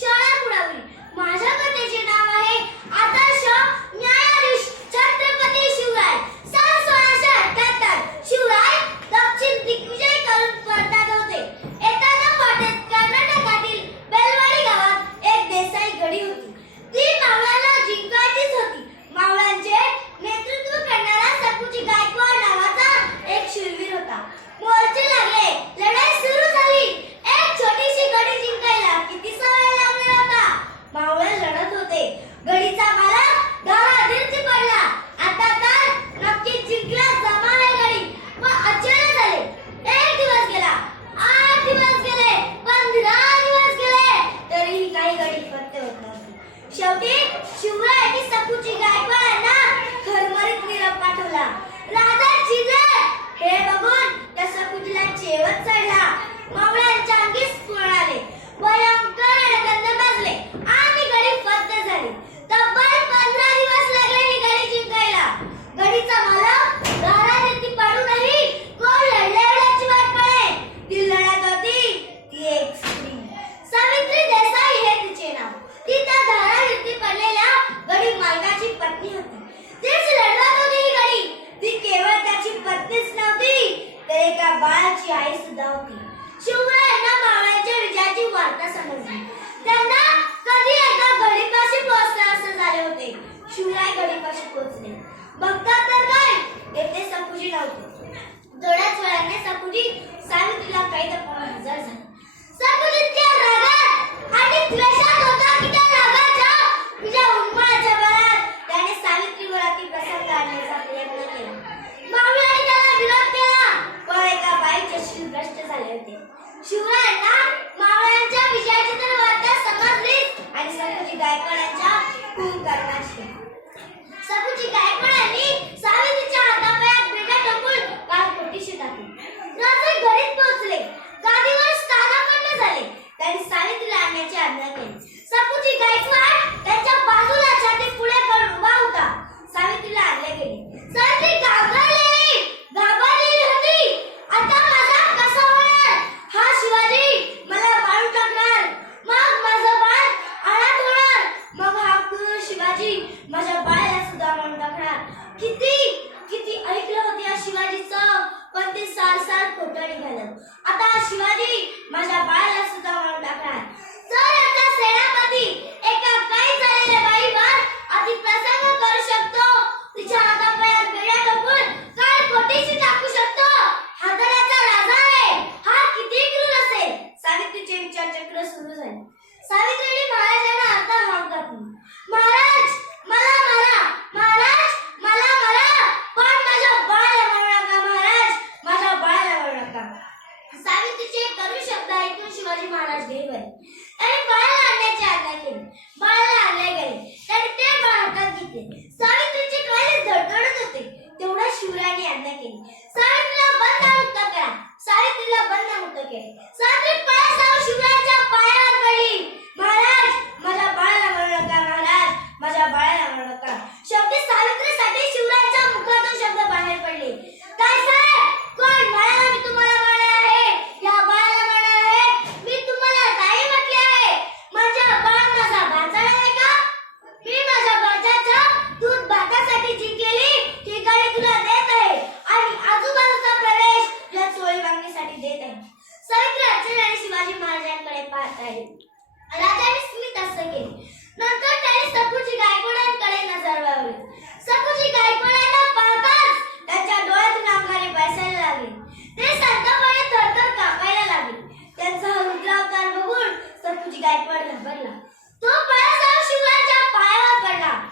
शाळा बुडावली. माझ्या कथेचे नाव आहे आदर्श न्यायाधीश छत्रपती शिवराय. सन 1678 शिवराय दक्षिण दिग्विजय करून परतत होते. येताना वाटेत कर्नाटकातील बेलवाडी गावात एक देसाई गडी होती. ती मावळ्यांना जिंकायचीच होती. मावळ्यांचे नेतृत्व करणारा सपूजी गायकवाड नावाचा एक शूरवीर होता. मोर्चे लागले, लढाई सुरू झाली. एक छोटीशी गडी जिंकायला किती समय लागला होता. मावळे लढत होते. गडीचा मालक धारातीर्थी पडला. आता तर नक्कीच जिंकला जमा आहे गडी. पण अचानक झाले. एक दिवस गेला, 8 दिवस गेले, 15 दिवस गेले, तरीही काही गडी पत्ते होत नव्हते. शेवटी शिवरायांनी सपूजी गायकवाडांना खरमरीत निरोप पाठवला. राजा जिंकले हे बघून त्या सपूजीला चेवत चढला. मावळ्यांच्या अंगी स्फोट आले. भयंकर रणगंध माजले आणि गडी फत्ते झाली. तब्बल 15 दिवस लागले ही गडी जिंकायला. गडीचा मालक धारातीर्थी पडूनही कोण लढल्याची वाट पाहे. ती लढत होती ती एक स्त्री. सावित्री देसाई हे तिचे नाव. ती त्या धारातीर्थी पडलेल्या गडी मालकाची पत्नी होती. तीच लढवत होती ही गडी. ती केवळ त्याची पत्नीच नव्हती तर एका बाळाची आई सुद्धा होती. शिवरायांना मावळ्यांच्या विजयाची वार्ता समजली. त्यांना कधी एकदा गडीपाशी पोहोचला असे झाले होते. शिवराय गडीपाशी पोहोचले. बघतात तर काय, तेथे सपूजी नव्हते. थोड्याच वेळाने सपूजी सावित्रीला काही लपवून हजर झाले. सपूजी इतक्या रागात आणि द्वेषात होता की त्या रागाच्या तिच्या उन्माळाच्या बळात त्याने सावित्रीवर अति प्रसंग आणण्याचा प्रयत्न केला. मावळ्यांनी त्याला विरोध केला, पण एका बाईचे शील भ्रष्ट झाले होते. शिवरायांना मावळ्यांच्या विजयाची तर वार्ता समजलीच आणि सपूजी गायकवाडांच्या खून करण्याची. सपूजी गायकवाडांनी सावित्रीच्या हातापायात बेड्या टाकून काळकोटीशी टाकली. राजे घरीत पोहोचले. गादीवर स्थानापन्न झाले. त्यांनी सावित्रीला आणण्याची आज्ञा केली. सपूजी गायकवाड त्यांच्या बाजूला छाती पुढे करून उभा होता. सावित्रीला आणले गेले. सावित्री घाबरलेली होती. आता माझा कसा होणार? हा शिवाजी मला मारून टाकणार. मग माझं बाळ अनाथ होणार. मग हा क्रूर शिवाजी माझ्या बाळाला सुद्धा मारून टाकणार. किती ऐकलं होतं या शिवाजीचं, पण ते सार खोटं निघालं. आता हा शिवाजी माझ्या बाळाला सुद्धा मारून टाकणार. जर आता सेनापती एका काही झालेल्या बाईवर अति प्रसंग करू शकतो, तिच्या हातापायात बेड्या टाकून काळकोटीशी टाकू शकतो, हा धडाचा राजा आहे. हा किती क्रूर असेल. सावित्रीचे विचार चक्र सुरू झाले. सावित्रीने महाराजांना अर्धा हाक घातली. महाराज मला मारा, महाराज मला मारा, पण माझ्या बाळाला मारू नका. महाराज माझ्या बाळाला मारू नका. सावित्रीचे करू शब्द ऐकून शिवाजी महाराज गेले. आणि बाळाला आणण्याची आज्ञा केली. बाळाला आणले गेले. त्याने ते बाळ हातात घेतले. सावित्रीचे काळे धडधडत होते. तेवढा शिवरायांनी आज्ञा केली. सावित्रीला बंधमुक्त करा. सावित्रीला बंधमुक्त केले. सावित्री पळत जाऊन शिवरायांच्या पायावर पडली. महाराज माझ्या बाळाला मारू नका. महाराज माझ्या बाळाला मारू नका. शेवटी सावित्रीसाठी शिवरायांच्या मुखातून शब्द बाहेर पडले. काय साहेब, कोण म्हणाला मी तुम्हाला मारणार आहे? या बाळाला मारणार आहे? मी तुम्हाला ताई म्हटले आहे. माझ्या बाळ माझा भाचा आहे का? मी माझ्या बाळाच्या दूध भातासाठी जिंकलेली ही गाडी तुला देत आहे आणि आजूबाजूचा प्रदेश या चोळी मागणीसाठी देत आहे. सावित्री अचानक शिवाजी महाराजांकडे पाहत राहिली. राजाने स्मित हास्य केले. नंतर त्याने सपूजी गायकवाडांकडे नजर वळवली. सपूजी गायकवाडांना पाहताच त्याच्या डोळ्यातून अंगाने बरसायला लागले. ते संतापाने थरथर कापायला लागले. त्यांचा हा रुद्रावतार बघून सपूजी गायकवाड घाबरला.